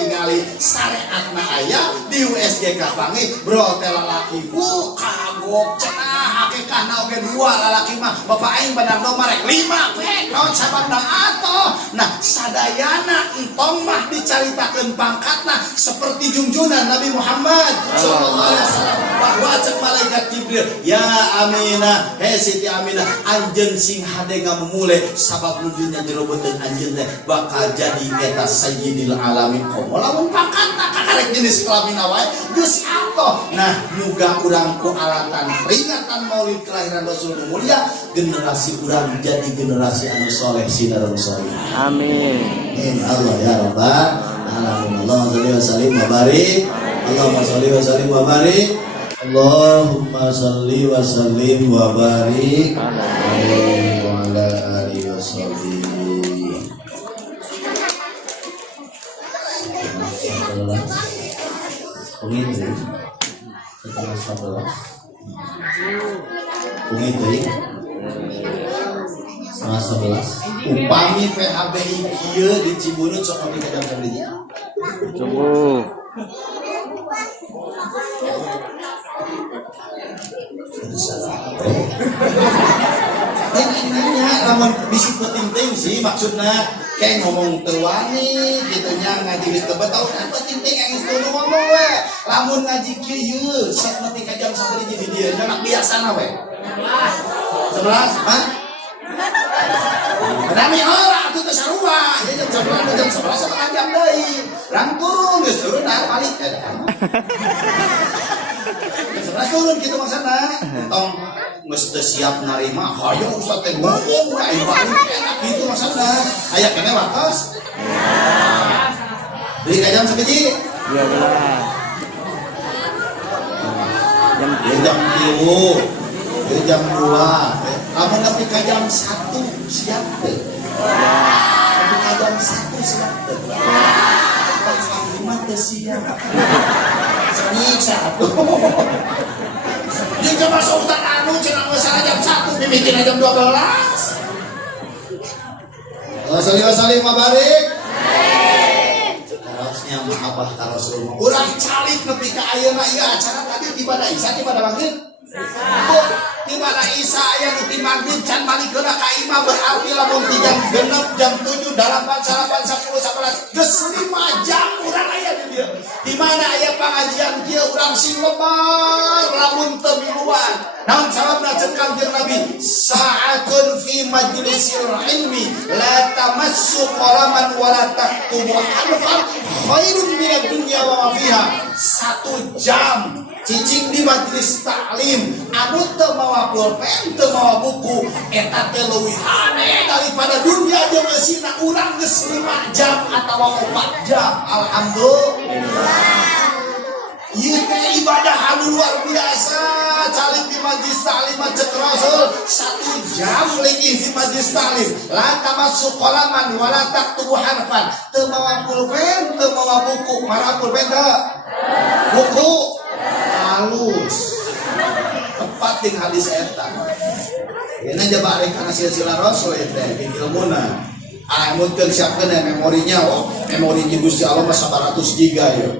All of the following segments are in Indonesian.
tingali syariatna aya di USG kapangi bro teh lalaki kagok cenah akikahna oge 2 lalaki mah bapak aing benar nomor 5 we naon sababna atoh. Nah sadayana entong mah dicaritakeun pangkatna seperti junjungan Nabi Muhammad sallallahu alaihi wasallam bahwa cek malaikat Jibril ya Aminah he Siti Aminah anjeun sing hade ngamumule sabab nujunya jero beuteung anjeun teh bakal jadi eta sayyidil alamin komo lamun pangkatna kakarek jenis kelamin wae geus atoh. Nah muga urang ku alatan peringatan maulid kelahiran Rasul mulia generasi urang jadi generasi anu soleh sinareng soleh. Amin. Allah ya rabbal alamin. Allahumma shalli wa sallim wa barik. Allahumma shalli wa sallim wa barik. Allahumma shalli wa sallim wa barik alaihi wa ala alihi wasallim. Pengitu setengah 11 pengitu setengah 11 upami PHBI kieu di Cibunut sok ngopi ka jam sabaraha Tunggu. Nanya lamun bisi penting sih maksudnya kayak ngomong tewani gitunya ngaji di tebet tau kan penting yang itu ngomong we lamun ngaji kieu sok nanti ka jam sabaraha di dieu anak biasana we 11 hah rame orang atuh teh sarua ya jam 11 jam 11 setengah jam deui rang turun geus turun dah balik jam 11 turun gitu maksudna tong geus teu siap narima hayu ustaz teh ngomong we aing balik enak gitu maksudna aya keneh watos deui ka jam sabiji 12 jam 3 jam 2 lamun nepi ka jam 1 siap teh nepi ka jam 1 siap teh pas lima teh siap nyiksa atuh jeung masa ustaz anu cenah masalah jam 1 mimikina jam 12 Allahumma shalli wa barik harusnya mahabah ka Rasulullah urang calik nepi ka ayeuna ieu acara tadi ibadah isya ibadah maghrib ibadah isya aya di maghrib can balik keuna ka imam berarti lamun 3 jam 6 jam 7 8 9 10 11 geus 5 jam urang aya di dieu di mana aya pengajian kieu urang sing lebar lamun teu miluan naon sababna ceuk Kanjeng Nabi sa'atun fi majlisil ilmi la tamassu qalaman wa la taktubu harfan khairun minad dunya wa ma fiha 1 jam cicing di majelis taklim anu teu mawa pulpen teu mawa buku eta teh leuwih hade daripada dunia jeung eusina urang geus 5 jam atawa 4 jam alhamdulillah ieu teh ibadah anu luar biasa calik di majelis taklim cek Rasul 1 jam leuwih di majelis taklim la tamassu qalaman wa la taktubu harfan teu mawa pulpen teu mawa buku mara pulpen teu buku halus tepat di hadis eta ini jabari karena silsilah Rasul eta ilmuna mungkin siapkeun memorinya memori di Gusti Allah mah 900 giga ya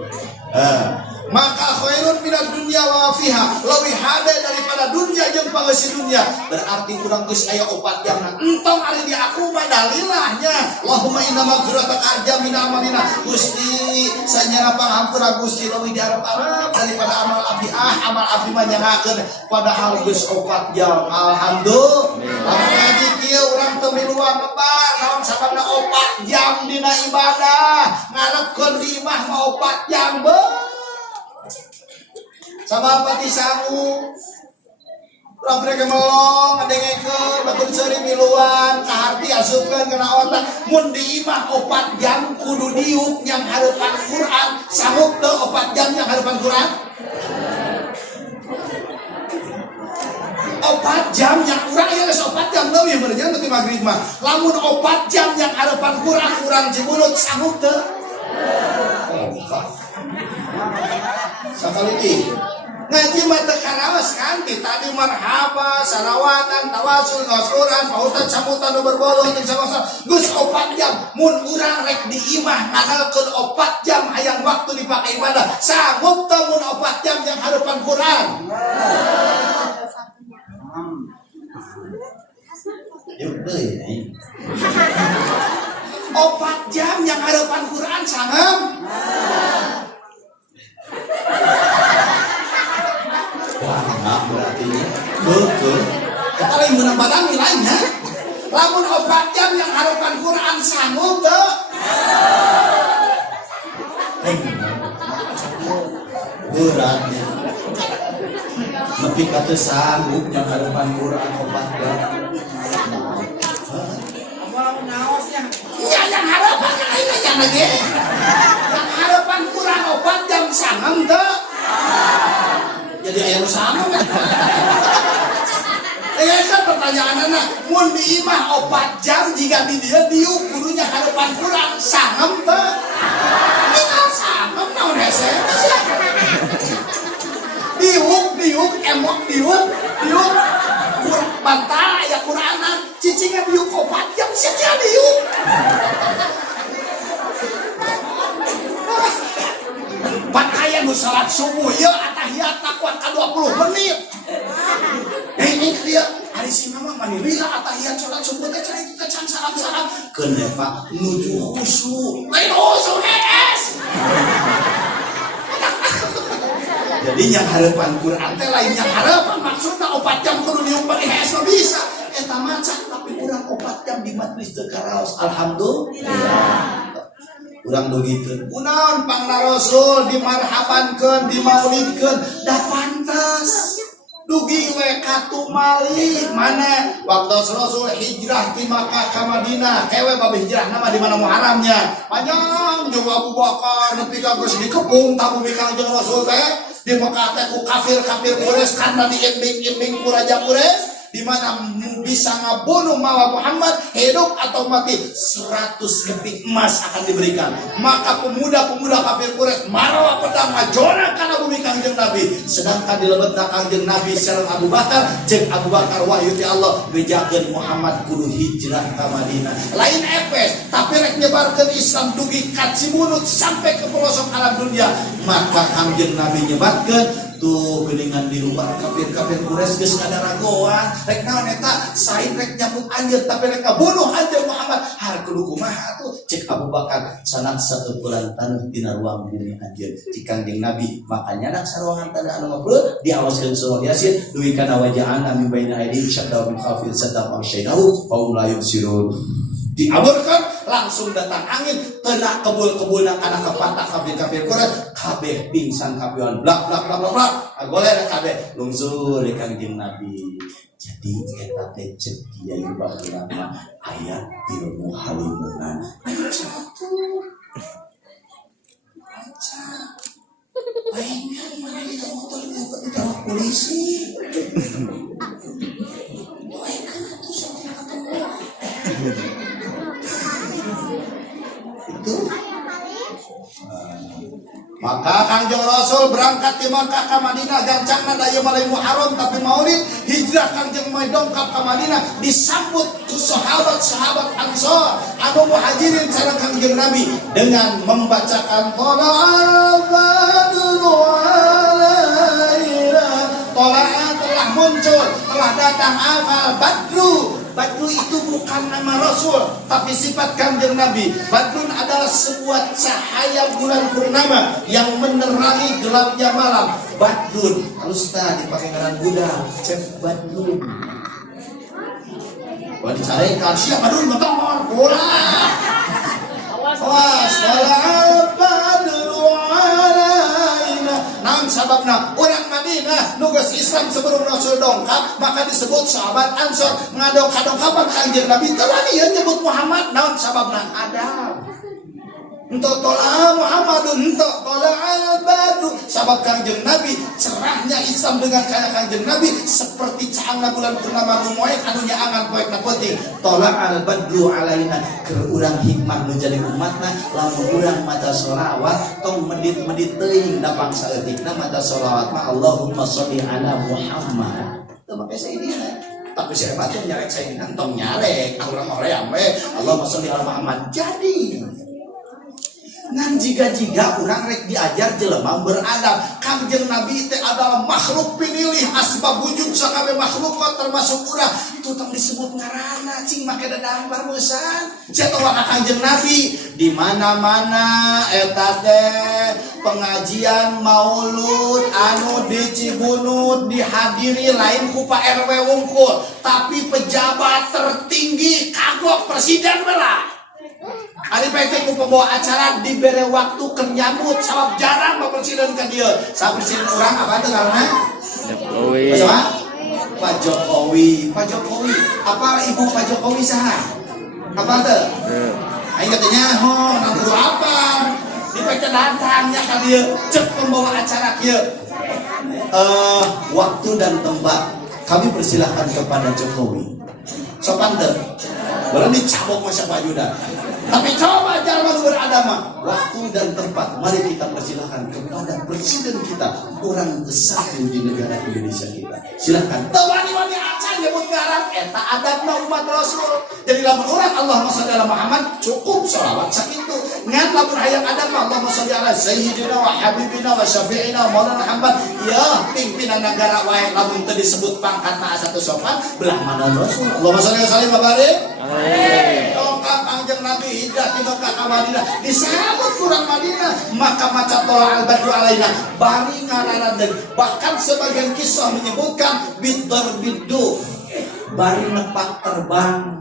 maka khairun minad dunya wa fiha leuwih hade daripada dunia jeung pangeusi dunia berarti urang geus aya 4 jamna entong ari di aku mah dalilahnya Allahumma inna maghfirataka arja min amalina Gusti sanyana pangampura Gusti leuwih diharap-harap daripada amal abdi mah nyangakeun padahal geus 4 jam alhamdulillah ngaji kieu urang teu miluan lebar naon sababna 4 jam dina ibadah ngarepkeun di imah mah 4 jam sama pati sangu urang mereka melong ngadengkeun batur seuri miluan kaharti asupkeun kana otak mun di imah 4 jam kudu diuk yang hareupan Quran sanggup teu 4 jam yang hareupan Quran 4 jam yang urang ya geus 4 jam leuwih benernya nanti magrib mah lamun 4 jam yang hareupan Quran urang Cibunut sanggup teu sakaliti ngaji mah teu karaos kan kita di marhaba salawatan tawasul ngasuran pautan sambutan nu berbolo jeung sagosa geus 4 jam mun urang rek di imah ngahalkeun 4 jam ibadah sanggup tamun 4 jam yang hadapan Quran. Yuk deh, 4 jam yang hadapan Quran sanggup. Wah, nah berarti betul. Kita lain menambahkan nilainya. Lamun 4 jam yang hadapan Quran sanggup tuh. Beratnya. Tapi kata sanggup yang hadapan Quran 4 jam. Iya yang harapan yang lainnya lagi. Yang harapan Quran 4 jam sanggup tuh. Jadi ayam sama kan? Kan pertanyaannya, mun di imah 4 jam jika di dia diuk gurunya hadapan Quran sangem tuh. Tinggal sangem naon hese. Diuk emok diuk bantal aya Quranan cicingan diuk 4 jam sia diuk. Pan aya nu salat subuh ya atahiyat kuat ka 20 menit. Ini dia hari si mama manila atahiyat salat subuh teh cari kita can salam-salam keun Pak nuju khusyuk. Lain khusyuk hees. Jadi yang harapan Quran teh lain yang harapan maksudna 4 jam kudu diumpang hees mah bisa. Eta maca tapi urang 4 jam di majelis teu karaos. Alhamdulillah. Urang dugikeun kunaon pangna Rasul dimarhabankeun dimaulidkeun da pantes dugi we katu mali mana waktu Rasul hijrah ti Makkah ka Madinah ewe babeh hijrah nama di mana Muharramnya panjang jeung Abu Bakar nepi ka geus dikepung tamu mikang jeung Rasul teh di Makkah teh ku kafir-kafir Quraisy karena diimbing-imbing ku raja Quraisy di mana bisa ngabunuh mawa Muhammad hidup atau mati 100 keping emas akan diberikan. Maka pemuda-pemuda kafir Quraisy marawa pedang ngajona kana bumi Kangjeng Nabi. Sedangkan di lebetna Kangjeng Nabi sareng Abu Bakar, jeung Abu Bakar wahyu ti Allah bejakeun Muhammad kudu hijrah ka Madinah. Lain epes, tapi rek nyebarkeun Islam dugi ka Cimunut sampai ke pelosok alam dunia. Maka Kangjeng Nabi nyebarkeun tuh geningan di rumah kafir-kafir Quraisy geus ngadaragoan rek naon eta sain rek nyambut anjeun tapi rek kabunuh anjeun Muhammad har kudu kumaha tuh cek Abu Bakar sanak sateupulan taneuh dina ruang bumi anjeun cik Kangjeng Nabi makanya nak saruangan tanda anu mabreut diawaskeun surah Yasin duwi kana waja'ana min baina aydihim syadda min khafil sadda wa syaidahu fa hum la yubsirun diaburkan langsung datang angin kena kebul-kebulna kana kepatak kafir-kafir Quraisy kabeh pingsan kabehan blak blak blak blak goleh kabeh lungsur di Kangjeng Nabi. Jadi eta teh ceuk Kiai Baheula aya ilmu halimunan palingan mana di motor ditawar polisi boy kana tuh sampai ketemu itu. Maka Kangjeng Rasul berangkat di Makkah ke Madinah gancangna daya malai Muharram tapi maulid hijrah Kangjeng Mai dongkap ke Madinah disambut ku sahabat-sahabat Ansor anu muhajirin sareng Kangjeng Nabi dengan membacakan Tola'al badru alaina Tola'a telah muncul telah datang afal badru. Badru itu bukan nama Rasul tapi sifat Kangjeng Nabi. Badrun adalah sebuah cahaya bulan purnama yang menerangi gelapnya malam. Badrun Ustaz dipakai ngaran Buddha cek Badrun. Wah dicarekan siapa Badrun motor bola. Awas badru alaina. Naon sababna orang Madinah nugas Islam sebelum Rasul dongkap maka disebut sahabat Ansor ngadongkapan Kangjeng Nabi telah dia nyebut Muhammad naon sababna Adam untuk tola Muhammadun untuk tola al-badru sabab Kangjeng Nabi cerahnya Islam dengan kaya Kangjeng Nabi seperti cahangna bulan purnama nu moek anu nyaangan poekna penting tola al-badru alaina keur urang hikmah nu jadi umatna lamun urang maca sholawat tong medit-medit teuing da bangsa eutikna maca sholawat mah Allahumma sholli ala Muhammad teu make saeudeuna tapi saya baca nyarek saeudeuna tong nyarek urang hoream we Allahumma sholli ala Muhammad jadi Ngan jiga-jiga urang rek diajar jelema beradab. Kangjeng Nabi teh adalah makhluk pinilih asbab wujud sakabeh makhluk termasuk urang. Itu tong disebut ngaranna cing make dadang parmusan. Sia tawa ka Kangjeng Nabi di mana-mana eta teh pengajian maulud anu di Cibunut dihadiri lain ku Pak RW wungkul, tapi pejabat tertinggi kagok presiden belah. Ari PT ku pembawa acara dibere waktu keur nyambut sabab jarang Pak Presiden ka dieu. Sa presiden urang apa teh ngaranna? Jokowi. Pak Jokowi. Pak Jokowi. Apa ibu Pak Jokowi saha? Apa teh? Aing katanya, "Oh, nang apa?" Di PT datangnya ka dieu, cek pembawa acara kieu. Waktu dan tempat kami persilahkan kepada Jokowi. Sopan teh. Baru dicabok masa Pak Yuda. Tapi coba jangan beradama. Waktu dan tempat, mari kita persilahkan kepada presiden kita, orang ke-1 di negara Indonesia kita. Silahkan. Tawani-wani acan nyebut garam, eta adabna umat Rasul. Jadi lamun orang Allahumma sholli ala Muhammad cukup sholawat sakitu. Ngan lamun hayang adab Allahumma sholli ala sayyidina wa habibina wa syafi'ina wa maulana Muhammad. Ya pimpinan negara wae lamun teu disebut pangkatna satu sopan, belah mana Rasul. Allahumma sholli ala sallim wa barik. Amin. Dongkap Kangjeng Nabi hijrah di Mekah ke Madinah disambut kurang Madinah maka maca tola al-badru alaina bari ngararadeg. Bahkan sebagian kisah menyebutkan biddu bari nepak terbang.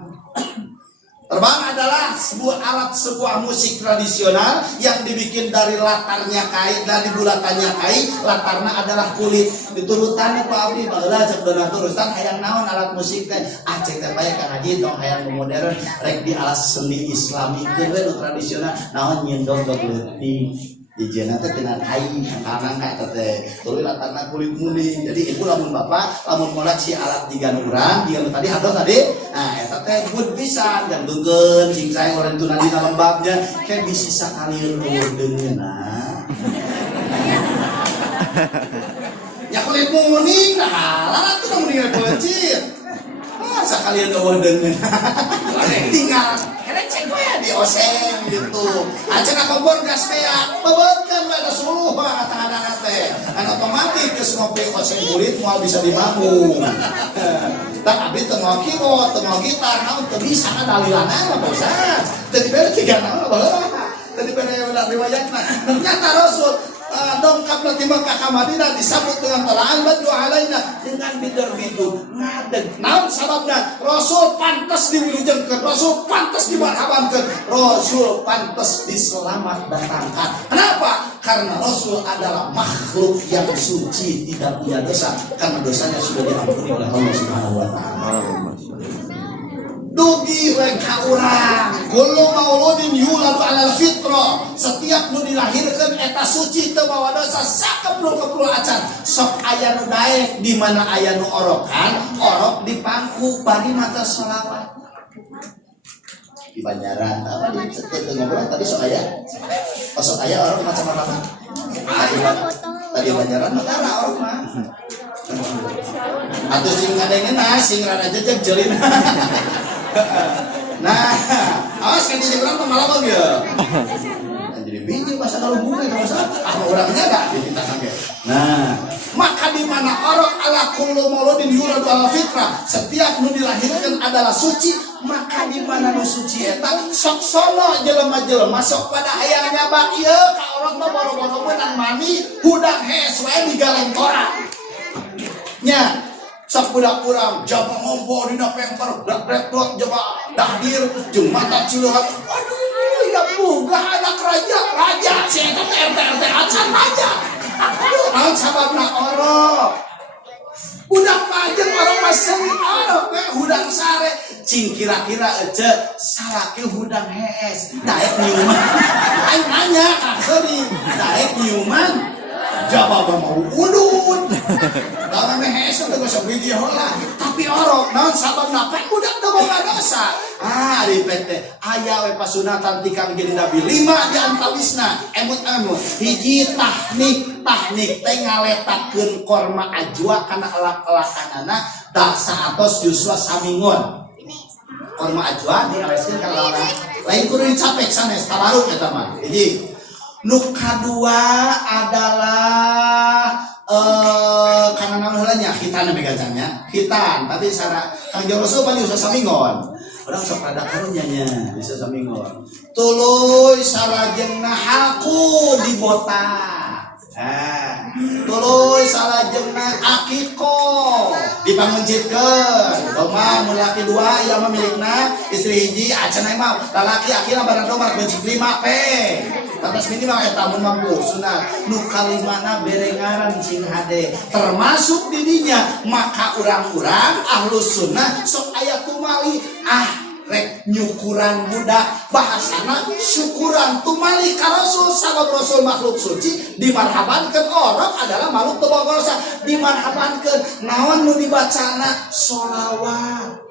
Terbang adalah sebuah alat, sebuah musik tradisional yang dibikin dari latarnya kain, dari bulatannya kain, latarnya adalah kulit. Diturutannya Pak Abdi, baheula cek beunah turusan hayang naon alat musik teh. Cek teh bae ka ngaji tong hayang modern rek di alat seni Islami keur we tradisional naon nyendong leutik. Dijena teh tina kain karang ka teh tuluy latarna kulit muni. Jadi ibu lamun bapak lamun molat si alat digan urang digan tadi hadot tadi nah eta teh good pisan gantungkeun sing sae orang tuna dina lembabnya ke bisi sakalieur deungeuna. Ya kulit muni nah lalak tuh muni pelecit. Sakalian deungeuna. Tinggal cek we di oseng gitu. Acan kompor gas teh bebeutkeun we da suluh kata-kata teh. Anu otomatis geus ngopi oseng kulit moal bisa dimabung. Tak abdi teu ngoal keyboard, teu ngoal gitar, naon teu bisa dalilana mah bisa. Teu dibere tiga naon baheula. Teu dibere riwayatna. Ternyata Rasul dongkap nanti Mekah ke Madinah disambut dengan tolaan badru alaina dengan bidur ngadeg. Naon sababna? Rasul pantas diwilujengkeun, Rasul pantas dimarhabankeun, Rasul pantas diselamat datangkan. Kenapa? Karena Rasul adalah makhluk yang suci, tidak punya dosa, karena dosanya sudah diampuni oleh Allah Subhanahu wa taala. Dugi reka urang kullu mauludin yuladu alal fitra. Setiap nu dilahirkeun eta suci teu mawa dosa sakeprul-keprul acan. Sok aya nu daek di mana aya nu orokan, orok di pangku bari maca shalawat. Di Banjaran apa di teu ngobrol tadi sok aya. Sok aya orok maca apa? Tadi Banjaran negara orok mah. Atuh sing ngadengeuna sing rada jejeg jelina. Nah, awas kan jadi berapa malam ya? Jadi biji masa kalau bunga kalau salah, orangnya enggak kita kaget. Nah, maka di mana orang ala kullu mauludin yuladu ala fitrah, setiap nu dilahirkan adalah suci, maka di mana nu suci eta sok sono jelema-jelema sok pada hayang nyabak ieu ka orang mah boro-boro meunang mani hudang hees wae digalengkoran. Nya sok budak urang jaba ngompo dina pemper brek-brek jaba dahdir jeung mata cilehat. Aduh ya boga anak raja si eta RT acan raja. Aduh naon sababna orok. Budak majeng orang maseng orok we hudang sare cing kira-kira ece salake hudang hees daek nyuman. Aing nanya ka seuri daek nyuman jaba mau udun. Dalam hees teh geus biji heula, tapi orok naon sababna pek budak teu boga dosa. Ari PT aya we pasunatan ti Kang jadi Nabi 5 di antawisna emut-emut. Hiji tahnik teh ngaletakeun korma ajwa kana elak-elakanana da saatos yuswa samingon. Korma ajwa dialeskeun kana lain kudu dicapek sanes tabaruk eta mah. Hiji Nu kadua adalah karena namanya hitan megacanya hitan tapi syarat Kangjeng Rasul paling usah samingon orang sok ada karunyanya bisa samingon tuluy sarajengna haku dibotak tuluy sarajengna akiko dipangencitkeun domah mun laki dua ieu mah milikna istri hiji acan mah lalaki akhirna barang domar bencik 5 pe batas minimal eta mun mampu sunat nu kalimana berengaran cing hade termasuk didinya maka urang-urang ahlus sunnah sok aya tumali rek nyukuran budak bahasana syukuran tumali ka Rasul sabab Rasul makhluk suci dimarhabankeun orang adalah makhluk teu boga dosa dimarhabankeun naon nu dibacana sholawat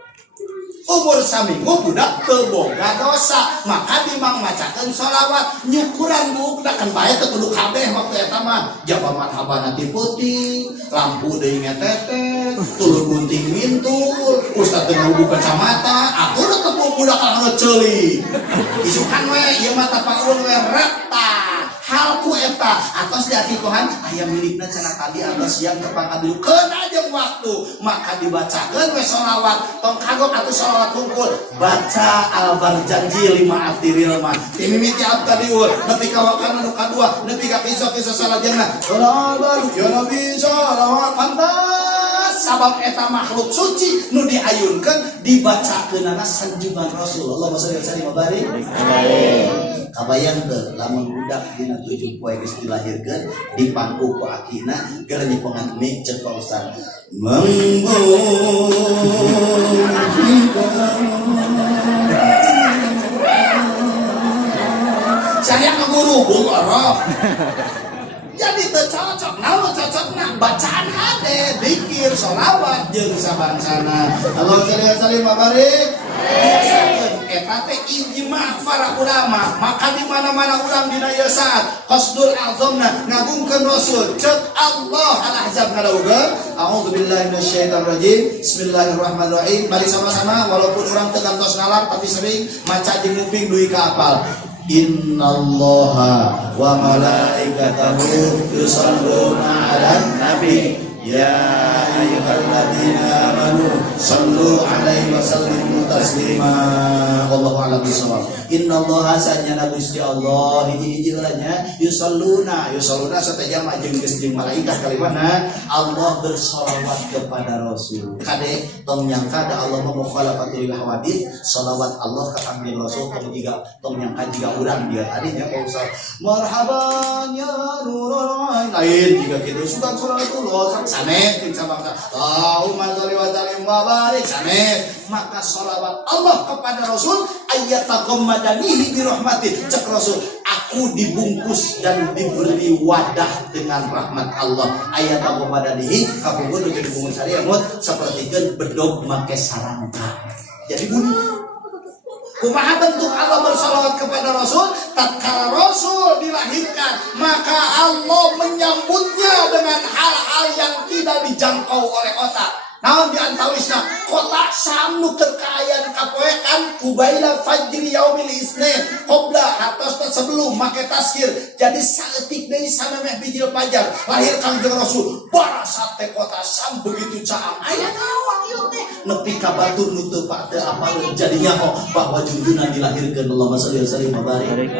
umur saminggu budak teu boga dosa maka dimangmacakeun sholawat nyukuran budak kan bae teu kudu kabeh waktu eta mah jaba marhabana ti peuting lampu deui ngetetet tuluy gunting mintul ustaz teu ngahubu kacamata atuh teu budak anu ceulik isukan we ieu mah tapaun we reta halku eta atos diakikohan aya milikna cenah tadi atos yang tepang adu keun jeung waktu maka dibacakeun we sholawat tong kagok atuh sholawat hungkul baca al-barjanji 5 atiril mah timimiti abtadiul nepi ka wakana nu kadua nepi ka kisah-kisah salajengna sallallahu ya nabi salawat pantas sabab eta makhluk suci nu diayunkeun dibacakeunana sanjungan Rasul Allahumma shalli wa sallim wa barik kabayang teu lamun budak dina 7 poe geus dilahirkeun dipangku ku akina keur nyepengan mik cek ka ustaz saya ngeguru buloroh jadi teu cocok naon cocokna bacaan hade zikir sholawat jeung sabangsana Allahumma shalli wa sallim wa barik eta teh ijma para ulama maka di mana-mana urang dina ieu saat qasdul azamna ngagungkeun Rasul ceuk Allah al-ahzab ngadaugeuh a'udzubillahi minasyaitonir rajim bismillahirrahmanirrahim mari sama-sama walaupun urang teu kantos ngalar tapi sering maca jeung nguping duwi ka apal innallaha wa malaikatahu yusholluna 'alan nabi ya ayyuhalladzina amanu sallu 'alaihi wa sallimu taslima wallahu a'lam bishawab innallaha sajana Gusti Allah hiji-hiji urangnya yusalluna sateja mah jeung geus jeung malaikat kalimana Allah bersolawat kepada Rasul kade tong nyangka da Allah mukhalafatul hawadits salawat Allah ka Kangjeng Rasul tong nyangka jiga urang dia tadinya ka usah marhaban ya nurul lain jiga kitu sugan salatullah sanet jeung sabangsa Allahumma shalli wa sallim wa barik sanet maka salawat Allah kepada Rasul ayataqammadanihi bi rahmatin cek Rasul aku dibungkus dan diberi wadah dengan rahmat Allah ayataqammadanihi kapungun jeung dibungkus sariamut sapertikeun bedog make sarangka jadi bunyi kumaha bentuk Allah bersalawat kepada Rasul tatkala Rasul dilahirkan maka Allah menyambutnya dengan hal-hal yang tidak dijangkau oleh otak naon diantawisna kota samnu terkayaan kapoekan kubaila fajri yaumil isnin qabla atas sebelum make taskir jadi saeutik deui samemeh bijil pajar lahir Kangjeng Rasul barasa teh kota sam begitu caam aya naon ieu teh nepi ka batur nu teu pate apal jadinya bahwa junjungan dilahirkeun Allahumma shalli wa sallim wa barik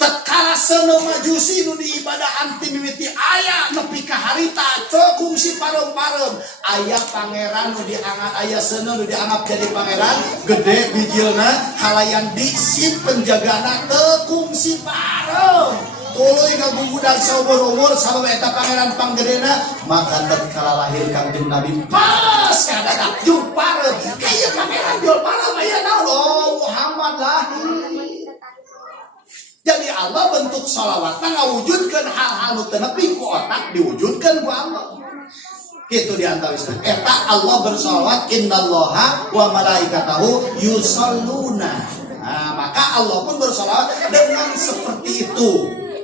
tatkala seuneu majusi nu diibadahan ti mimiti aya nepi ka harita teu kungsi pareum-pareum aya pangeran nu diangat aya seuneu nu dianggap jadi pangeran gede bijilna kalayan disit penjagana teu kungsi pareum tuluy ngagugudan saumur umur sabab eta pangeran panggedena maka tatkala lahir Kangjeng Nabi pas kadadak jeung pareum kaya pangeran jol pareum aya naon Muhammad lahir. Jadi Allah bentuk sholawatna ngawujudkeun hal-hal nu teu nepi ku otak diwujudkeun ku Allah. Kitu diantawisna. Eta Allah bersolawat innallaha wa malaikatahu yusholluna. Nah, maka Allah pun bersolawat dengan seperti itu.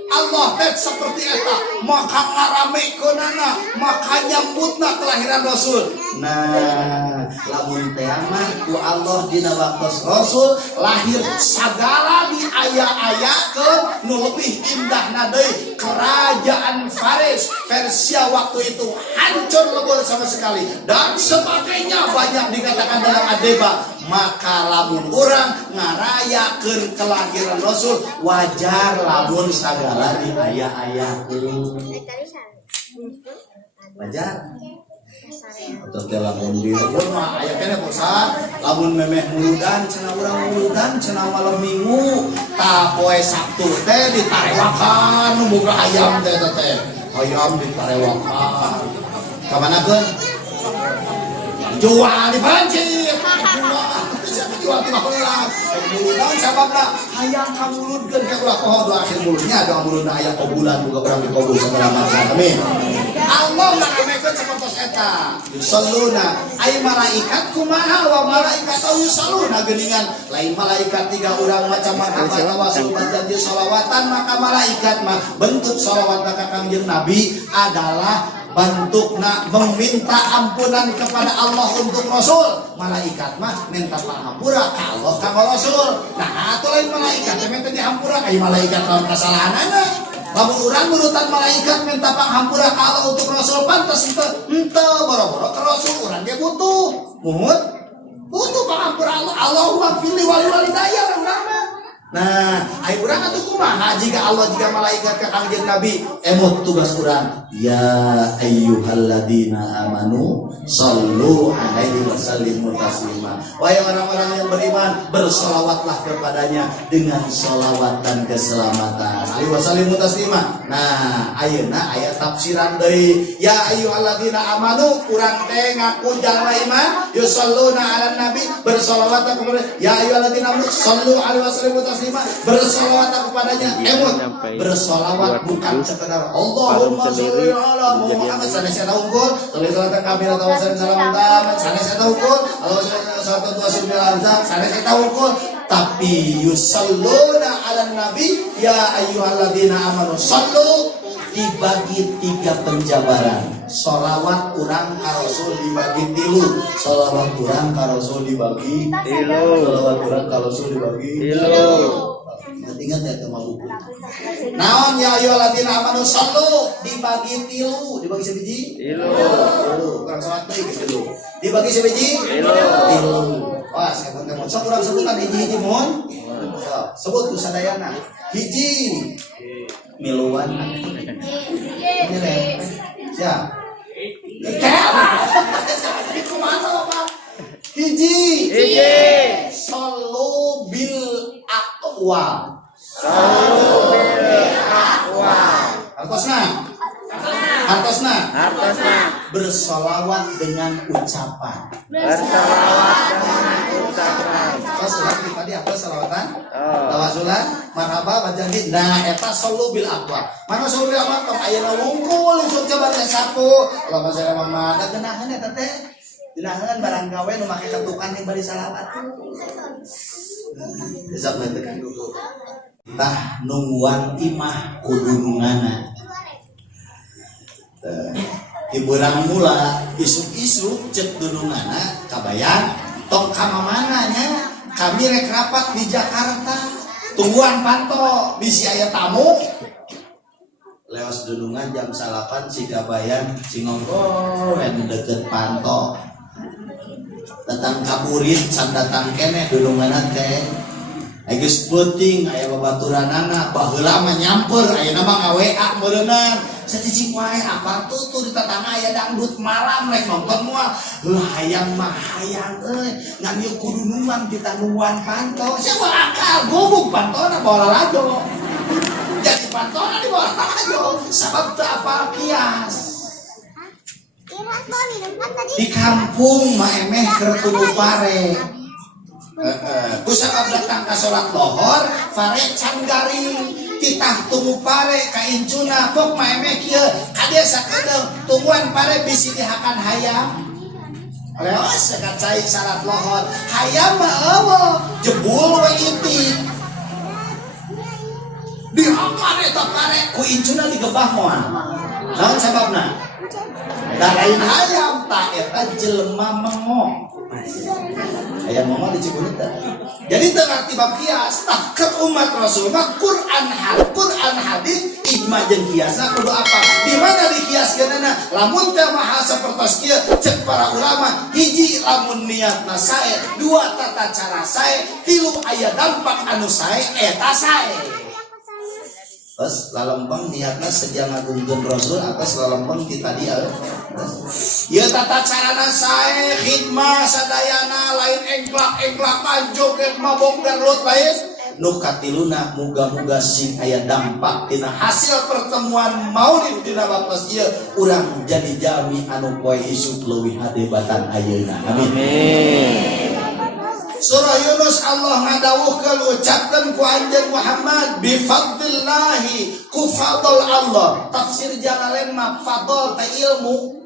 Allah teh seperti eta maka ngaramekeunana maka nyambutna kelahiran Rasul Nah, lamun teh mah ku Allah dina waktos Rasul lahir sagala di aya-ayakeun nu leuwih indahna deui kerajaan Faris Persia waktu itu hancur lebur sama sekali dan sebagainya banyak dikatakan dalam adeba. Maka lamun orang ngarayakeun kelahiran Rasul wajar lamun sagala di aya-ayakeun wajar. Atau lamun di rumah aya keneh bosan lamun memeh muludan cenah urang muludan cenah malam minggu tah poe Sabtu teh ditarewakan boga ayam teh ayam ditarewakan ka manakeun jual di pancing jual di baheula muludan sababna hayang kamuludkeun ka ulah poho doa akhir mulutnya doa mulutna aya qabulan boga urang dikabul segala macam amin. Allah mengamekeun sapertos eta yusalluna ay malaikat kumaha wa malaikatu yusalluna geuningan lain malaikat tiga urang macam marhaban tawasul berjanji shalawatan maka malaikat mah bentuk shalawat ka Kangjeng Nabi adalah bentukna meminta ampunan kepada Allah untuk Rasul. Malaikat mah minta pangampura ka Allah ka Rasul. Nah atuh lain malaikat minta dihampura ka malaikat lawan kasalahanana. Lamun urang nurutan malaikat minta panghampura ka Allah untuk Rasul pantes henteu boro-boro ka Rasul urang ge butuh. Muhun butuh panghampura Allah. Allahumma fili walidayya urang mah. Nah, ai urang atuh kumaha jika Allah jika malaikat ka Kangjeng Nabi emot tugas urang ya ayyuhalladzina amanu sallu alaihi wasallimu taslima. Wahai orang-orang yang beriman berselawatlah kepadanya dengan selawat dan keselamatan. Alaihi wasallimu taslima. Nah, ayeuna aya tafsiran deui ya ayyuhalladzina amanu urang teh ngaku jalma iman yusalluna ala nabi berselawat kepada ya ayyuhalladzina amanu sallu alaihi wasallimu taslima bersolawat kepadanya emot bersolawat bukan sekedar Allahumma sholli ala Muhammad sanes eta unggul sanes salatan kamil atawa sanes salam tamat sanes eta unggul Allah sallallahu alaihi wasallam sanes eta unggul tapi yusalluna ala nabi ya ayyuhalladzina amanu sallu dibagi 3 penjabaran. Sholawat urang ka Rasul dibagi 3. Sholawat urang ka Rasul dibagi 3. Sholawat urang ka Rasul dibagi 3. Ingat ya teman buku. Naon ya ayyuhalladzina amanu sallu dibagi 3. Dibagi sabiji? 3. Urang salat deui geus 3. Dibagi sabiji? 3. Wah, sebut teh sok urang sebutan hiji-hiji mun. Sebut ku sadayana. Hiji miluan. Ini leh. Siap. Hiji. Sallu bil aqwal. Hartosna. Bersolawat dengan ucapan. Salat tadi apa salawatan? Tawasulan, marhaba bajanji. Nah, eta sallu bil aqwal. Mana sallu bil aqwal? Ayeuna wungkul isuk coba teh sapu. Allahumma shalli ala Muhammad. Geunaheun eta teh. Geunaheun barang gawe nu make ketukan yang bari salawat. Desap tekan dulu. Tah nungguan imah kudu nungana. Di bulan mula isuk-isuk cek dunungana kabayang tong kamamananya kami rek rapat di Jakarta tungguan panto bisi aya tamu lewas dunungan jam 8 si kabayang si ngongkol yang deket panto datang kaburit san datang kene dunungan teh geus peuting aya babaturanana baheula mah nyamper ayeuna mah ngaWA meureunang saticing wae apa tuh di tetangga aya dangdut malam rek nonton moal hayang mah hayang euy ngan ieu kudu nuang di tanggungan panto siapa akal gubuk pantona bawa lalajo jadi pantona di bawah lalajo sabab teu apal kias di kampung mah emeh keur kudu pare kusabab datang ka salat lohor pare can garing titah tunggu pare ka incuna pok mah emeh kieu kadieu sakedeung tungguan pare bisi dihakan hayam leos sakat cai salat lohor hayam mah eueuh jebul we inti dihakan eta pare ku incuna digebah moal naon sababna Da lain hayam ta eta jelema mengok. Hayam mengok di Cibulit. Jadi teu bab kias, tah ke umat Rasul mah Quran hadis ijma jeung kiasna kudu apa? Di mana dikiaskeunana? Lamun teh maha sapertos kieu cek para ulama, hiji lamun niatna sae, dua tata cara sae, tilu aya dampak anu sae eta sae. Terus lalempeng niatna sejang ngagungkeun Rasul atas lalempeng kita dia. Ieu tata carana sae, khidmah sadayana lain engklak joget mabok dan lot lain. Nu katiluna muga-muga sing aya dampak tina hasil pertemuan maulid dina waktos ieu urang jadi jami anu poe isuk leuwih hadebatan ayeuna. Amin. Surah Yunus Allah ngadawuhkeun ucapkeun ku anjeun Muhammad bi fadlillahi ku fadl Allah. Tafsir Jalalain mah fadl teh ilmu.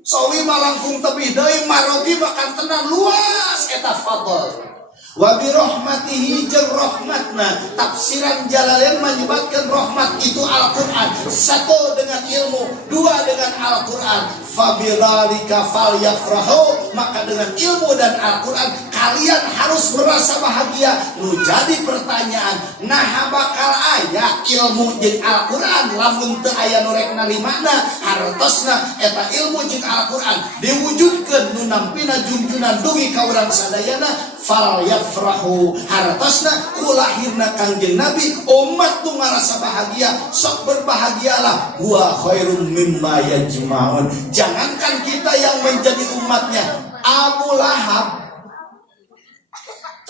Sawi malangkung tebih deui marogi bakan tenan luas eta fadl. Wa bi rahmatihi jeung rahmatna. Tafsiran Jalalain menyebutkan rahmat itu Al-Qur'an. Satu dengan ilmu, dua dengan Al-Qur'an. Fa bidzalika falyafrahu, maka dengan ilmu dan Al-Qur'an kalian harus merasa bahagia. Nu jadi pertanyaan, nah bakal aya ilmu jeung Al-Qur'an lamun teu aya nu rek narimana hartosna eta ilmu jeung Al-Qur'an diwujudkeun nu nampina junjunan dugi ka urang sadayana. Fal yafrahu hartosna kulahirna Kangjeng Nabi umat tu ngarasa bahagia sok berbahagialah wa khairum mimma yajma'un. Jangankan kita yang menjadi umatnya, Abu Lahab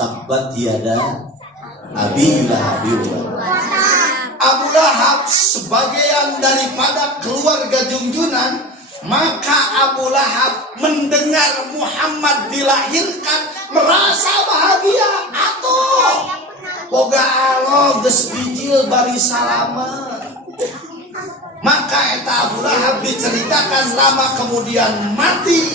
tabbat yada Abi Lahab. Abu Lahab sebagian daripada keluarga junjunan. Maka Abu Lahab mendengar Muhammad dilahirkan merasa bahagia. Atuh boga Allah geus bijil bari salamet. Maka eta Abu Lahab diceritakan lama kemudian mati.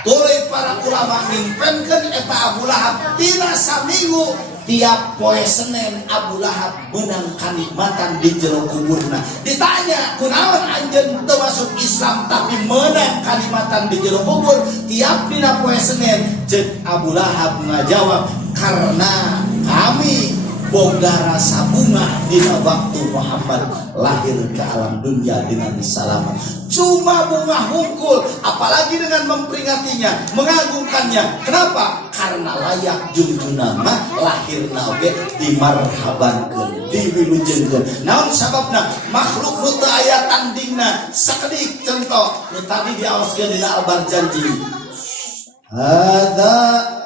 Tuluy para ulama ngimpenkeun eta Abu Lahab tina saminggu tiap poe Senin Abu Lahab menang kanikmatan di jero kuburna. Ditanya, kunaon anjeun teu masuk Islam tapi menang kanikmatan di jero kubur tiap dina poe Senin? Ceuk Abu Lahab ngajawab, karena kami boga rasa bunga dina waktu Muhammad lahir ke alam dunia dengan selamat. Cuma bunga hungkul, apalagi dengan memperingatinya, mengagungkannya. Kenapa? Karena layak junjungan mah lahirna oge dimarhabankeun, diwilujengkeun. Naon sababna? Makhluk nu teu aya tandingna. Sakedik contoh nu tadi diaoskeun dina Al-Barjanji. Hada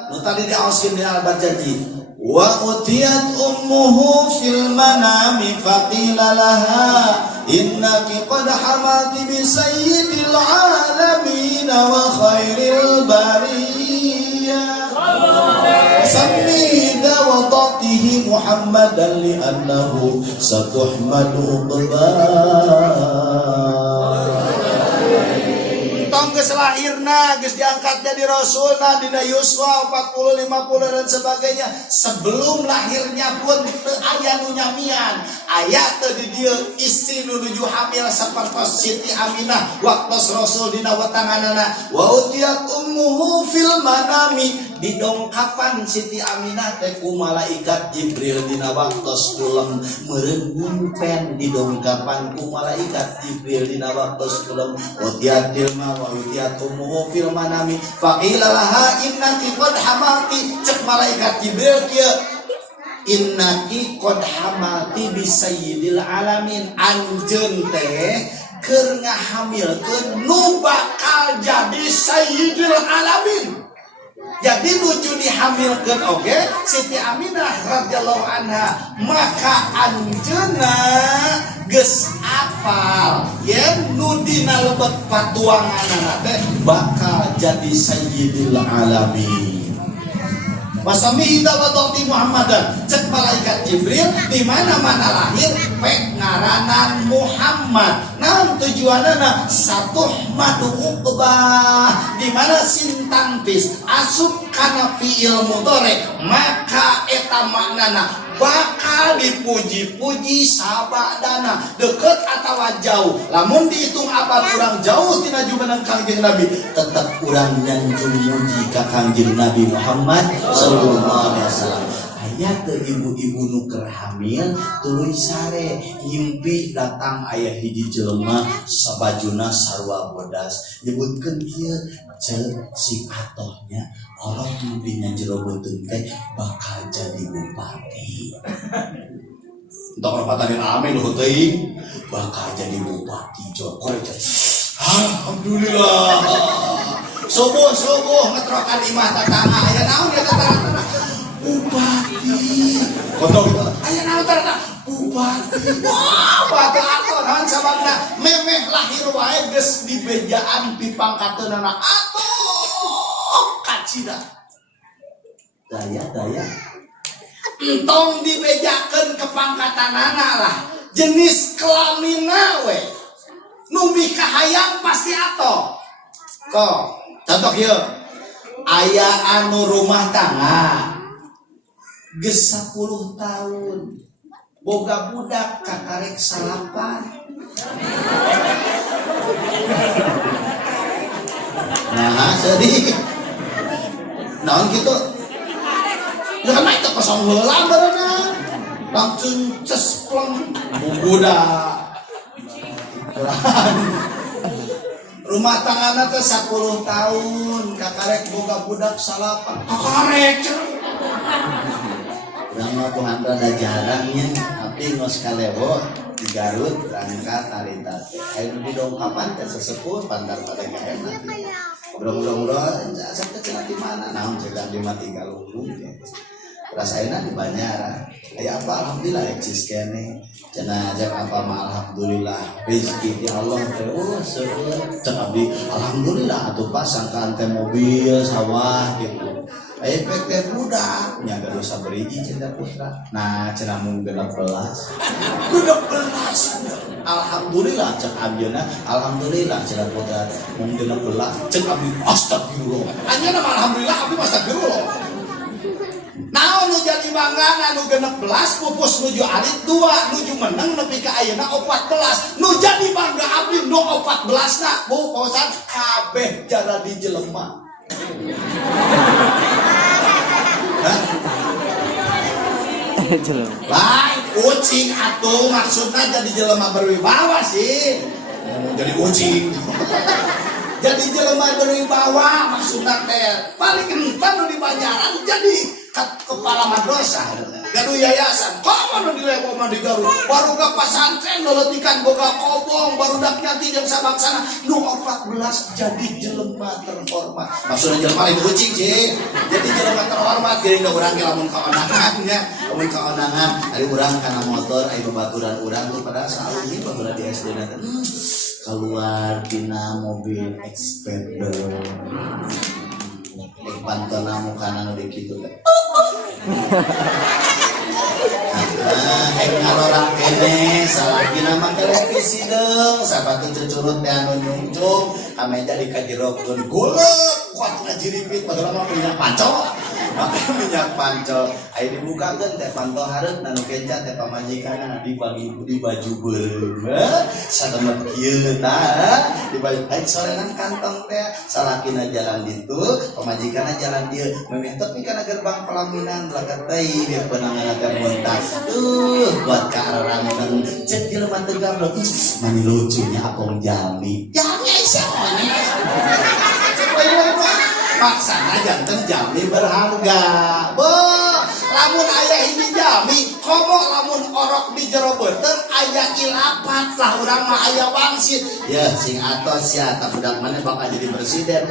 nu tadi diaoskeun dina Al-Barjanji. Wa utiyat ummuhu fil manami faqila laha innaki qad hamati bi sayyidil alamin wa khairil bariyah sammi dawatihi Muhammadan li'annahu satuhmadu tong geus lahirna geus diangkat jadi rasulna dina Yuswa 40 50 dan sebagainya. Sebelum lahirnya pun teu aya nu nyamian, aya teu di dieu istri nu nuju hamil sapertos Siti Aminah waktos Rasul dina wetanganana. Wa utiyat ummuhu fil manami, didongkapan Siti Aminah teh ku malaikat Jibril dina waktos kulem meureun ngimpen, didongkapan ku malaikat Jibril dina waktos kulem. Utiyat dilma wa utiyat ummuhu fil manami faqila laha innaki qad hamalti, cek malaikat Jibril kieu, innaki qad hamalti bi sayyidil alamin, anjeun teh keur ngahamilkeun nu bakal jadi sayyidil alamin. Jadi nuju dihamilkeun oge Siti Aminah radhiyallahu anha, maka anjeunna geus apal yen nu dina lebet patuanganna teh bakal jadi sayyidil alamin. Wasami dawati Muhammadan, cek malaikat Jibril di mana-mana lahir pek ngaranan Muhammad. Naon tujuanana? Satuh madu uqbah, di mana sintangtis asup kana fiil mudhari, maka eta maknana bakal dipuji-puji sabadana deket atau jauh. Lamun dihitung abad urang jauh tina jumeneng Kangjeng Nabi, tetap urang nyanjung muji ka Kangjeng Nabi Muhammad sallallahu alaihi wasallam. Aya teu ibu-ibu nu keur hamil tuluy sare ngimpi datang aya hiji jelema sabajuna sarwa bodas nyebutkeun kieu si atohnya orang mimpinya jero beuteung teh bakal jadi bupati. Entah perapatan yang ame loh teuing bakal jadi bupati Joko. Alhamdulillah. Subuh ngetrokan imah tatangga aya naon ya tatangga bupati. Foto gitu. Aya naon tatangga bupati. Wah, bata atoran sababna memeh lahir wae geus dibejaan pipangkateunana atuh kacida. Daya entong dibejakeun kepangkatanana lah jenis kelamina we nu mika hayang pasti ato. Contoh ieu aya anu rumah tangga geus 10 tahun boga budak kakarek salapan. Nah sedih naon gitu. Ya kan itu kosong heula berenang langsung cespleng budak rumah tanggana teh 10 tahun kakarek boga budak salapan kakarek urang mah Tuhan rada jarangnya tapi ngos kalewo di Garut berangkat harita teh aya di dongkapan teh sesepuh pantar pada kaena mudah-mudahan sampai cenah di mana naon cedak di mati galunggung rasaina di Banjar aya apa alhamdulillah eksis kene cenah ajak apa mah alhamdulillah rezeki ti Allah teh seueur cek abdi alhamdulillah atuh pasangkan teh mobil sawah gitu aya pek teh budak nya dosa beriji cenah putra nah cenah mung 16 alhamdulillah cek abdina alhamdulillah cenah putra mung 16 cek abdi astagfirullah anya mah alhamdulillah abdi astagfirullah. Naon nu jadi bangga nu 16 pupus nuju alit 2 nuju meneng nepi ka ayeuna 14 nu jadi bangga abdi nu 14 na bu posan kabeh jadi jelema. Lain ucing atuh maksudna jadi jelema berwibawa sih. Jadi ucing. Jadi jelema berwibawa maksudna teh paling kentan nu di Banjaran jadi kepala madrasah gaduh yayasan komo nu dilewo mah di Garut baru ka pasantren leletikan boga kobong barudak nyati jeung sabaksana nu 14 jadi jelema terhormat maksudna jelema itu ucing sih jadi jelema terhormat geuning da urang ge lamun kaonangan nya lamun kaonangan ari urang kana motor aya babaturan urang tuh pada saeueuh babaturan di SD na keluar dina mobil Expander pantona mukana nu dikitu teh ngalorang kene salahina mah televisi deung sabatu cucurut teh anu nyungcung kameja dikajirokeun golek kuat ngajiripit padahal mah minyak pancol minyak pancol aya dibukakeun teh panto hareup anu kenca teh pamajikanna dibagi di baju beureum sademet kieu tah di baju aing sorenan kantong teh salakina jalan ditu pamajikanna jalan dieu memeh tepi kana gerbang pelaminan lakat teh dia penanganan teh muntas buat ka ararangkeun cek jelema teu gablok mani lucunya Apong Jami siapa nih maksana janten Jami berharga lamun aya hiji Jami komo lamun orok di jero beuteung aya ilapat lah urang mah aya wangsit ya sing atos ya tak budak mana bakal jadi presiden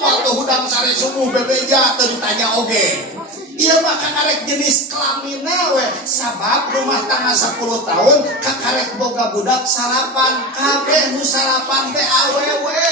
waktu hudang sare subuh bebeja teu ditanya oge ieu mah kakarek jenis kelamina we sabab rumah tangga 10 tahun kakarek boga budak salapan kabeh nu salapan teh awewe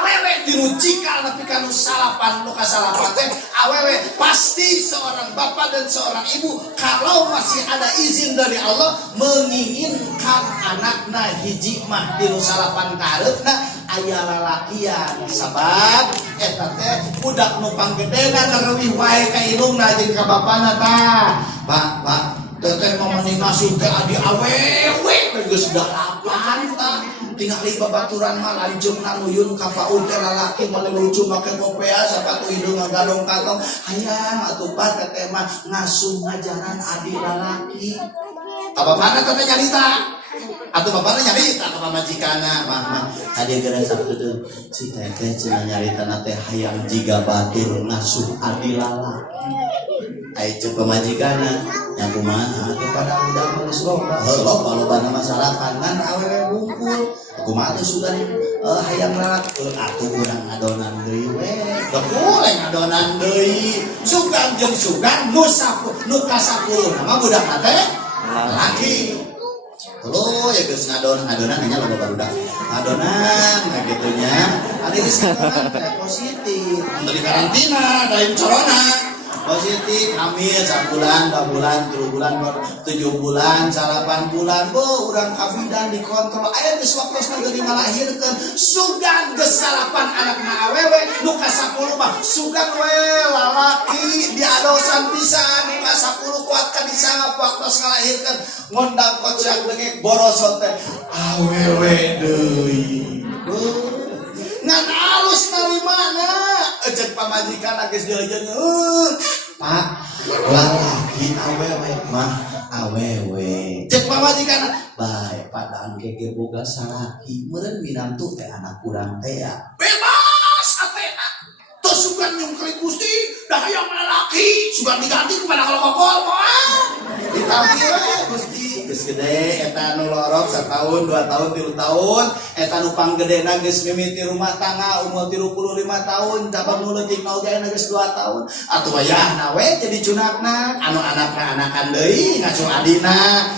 awewe tinu cikal nepi ka nu salapan nu kasalapan teh awewe pasti seorang bapak dan seorang ibu kalau masih ada izin dari Allah menginginkan anakna hiji mah tinu salapan ka hareupna aya lalakian sabab eta teh budak nu panggedena ngareuwih wae ka indungna jeung ka bapana tah pak teteh mah mending ngasuh teh adi awewe geus dalapan tah tingali babaturan mah lanjung nanuyun ka paud teh lalaki mah lucu make kopea sapatu hidung ngagadong katong hayang atuh pak teteh mah ngasuh ngajaran adi lalaki abapana teteh nyarita atuh bapana nyarita ka pamajikana mah adi geura sakitu si teteh cenah nyaritana teh hayang jiga batur ngasuh adi lalaki ai ceuk pamajikana nya kumaha kepada udah geus loba masyarakat kan awewe bungkul kumaha teh sugan hayang lalaki atuh urang ngadonan deui we boleh ngadonan deui sugan jeung sugan nu kasapuluh mah budak teh laki lo ya geus ngadonan hanya loba barudak ngadonan gitunya ari geus ngadonan positif dari karantina dari corona positif hamil 1 bulan 2 bulan 3 bulan 7 bulan 8 bulan urang kabidan dikontrol aya geus waktosna geus ngalahirkeun sugan geus 8 anakna awewe nu ka 10 mah sugan we lalaki diadosan pisan nu ka 10 kuat ka disangap waktos ngalahirkeun ngondang kocak dengek borosot teh awewe deui ngan alus narimana ejek pamajikan geus jeujeun pak lalaki awewe mah awewe cek pamajikan bae padaan keke boga salaki meureun minantu teh anak urang teh bebas atena teu sugan nyungkri Gusti dah hayang lalaki sugan diganti ku mana kokol moal ditampi we Gusti geus gede eta nu lorok 1 tahun 2 tahun 3 tahun eta nu panggedena geus mimiti rumah tangga umur 35 tahun dabang nu leutik naugana geus 2 tahun atuh wayahna we jadi cunakna anu anakna anakan deui ngasuh adina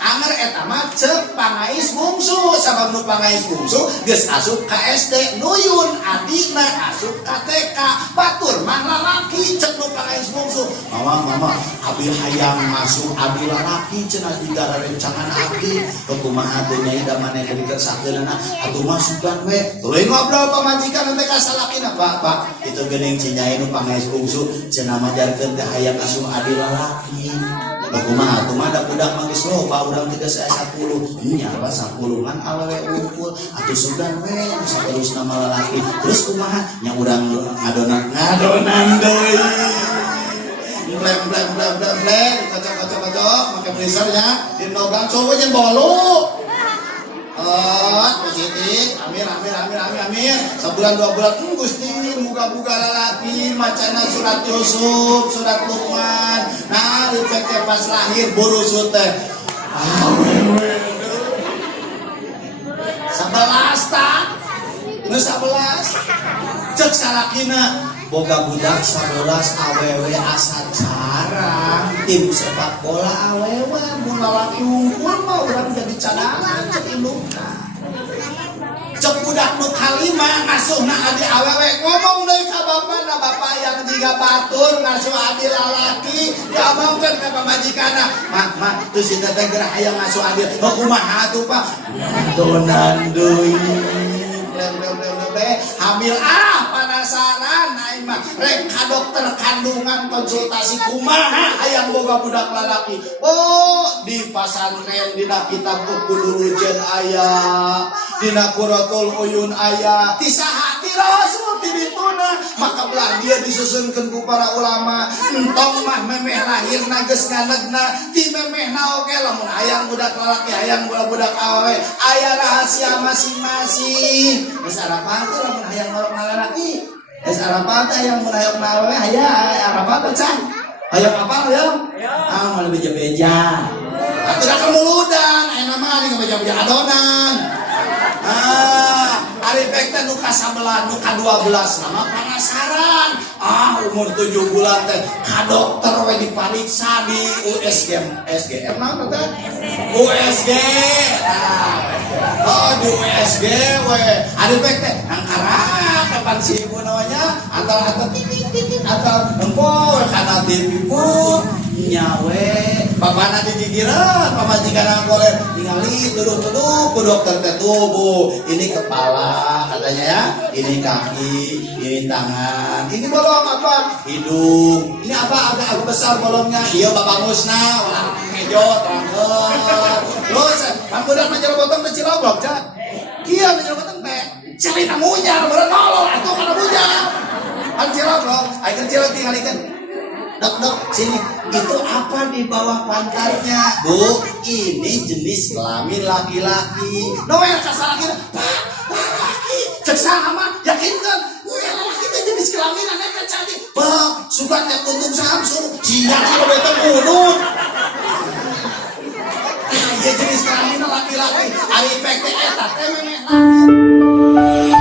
anger eta mah ceuk pangais bungsu sabab nu pangais bungsu geus asup ka SD nuyun adina asup ka TK batur mah lalaki ceuk nu pangais bungsu mama abi hayang masuk abi lalaki cenah digara rencangan abdi kumaha teh nya da maneh dikersakeunna atuh masukan we tuluy ngobrol pamajikan teh ka salakina pak itu geuning cinyai nu pangais bungsu cenah majarkeun teh hayang asuh abi lalaki kumaha atuh mah da budak mah geus loba urang teh geus 10 nya apa 10 kan awewe unggul atuh sugan we saterusna mah lalaki terus kumaha nya urang ngadonan deui blem kocok make blizzardnya di nogang coba jeung bolu positif amin sebulan 2 bulan Gusti muga-muga lalaki macana surat Yusuf surat Luqman nah ripek pas lahir burusut teh 11 tak nu 11 cek salakina boga budak 11 awewe asa carang tim sepak bola awewe mun lalaki unggul mah urang jadi cadangan cek indungna cek budak nu kalima ngasuhna adi awewe ngomong deui ka bapana bapak yang jiga batur ngasuh adi lalaki diomongkeun ka pamajikanna mak teu si teteh geura hayang ngasuh adi kumaha atuh pak donan deui hamil penasaran aing mah rek ka dokter kandungan konsultasi kumaha hayang boga budak lalaki di pasantren dina kitab Ukulurujen aya dina Quratul Uyun aya ti saha ti rasul ti dituna maka belah dia disusunkeun ku para ulama entong mah memeh lahirna geus nganegna ti memehna oge lamun hayang budak lalaki hayang budak awewe aya rahasia masing-masing geus arapan teh lamun hayang ngorok lalaki geus arapan teh hayang mun hayang awewe aya arapan teh can hayang apa hayang mah beja-beja atuh da kemuludan aya mah di beja-beja adonan ari pek teh nu ka 11 nu ka 12 nama penasaran mah umur 7 bulan teh ka dokter we dipariksa di USG SGM naon teh USG oh di USG we ari pek teh angkara kapan si ibu namanya atau titik atau engko kana TV bu nyawe bapana digigireun pamajikan goler ningali duduk-duduk ku dokter teh tubuh ini kepala katanya ya ini kaki ini tangan ini bolong apa hidung ini apa agak besar bolongnya iya bapak musna wah ngejo terangkeun terus pangbudak menjerobotong ke Cilobok can kieu menjerobotong teh cerita munyar bener nolol atuh kana bujang an Cilobok ayeuna Cilobok tingalikeun dok sini itu apa di bawah pantatnya bu ini jenis kelamin laki-laki noel kasar laki laki cek sama yakinkan laki itu jenis kelamin aneh cantik bang suka teh kutub Samsung siang kalau beta munut ya jenis kelamin laki-laki ari peke eta teh memeh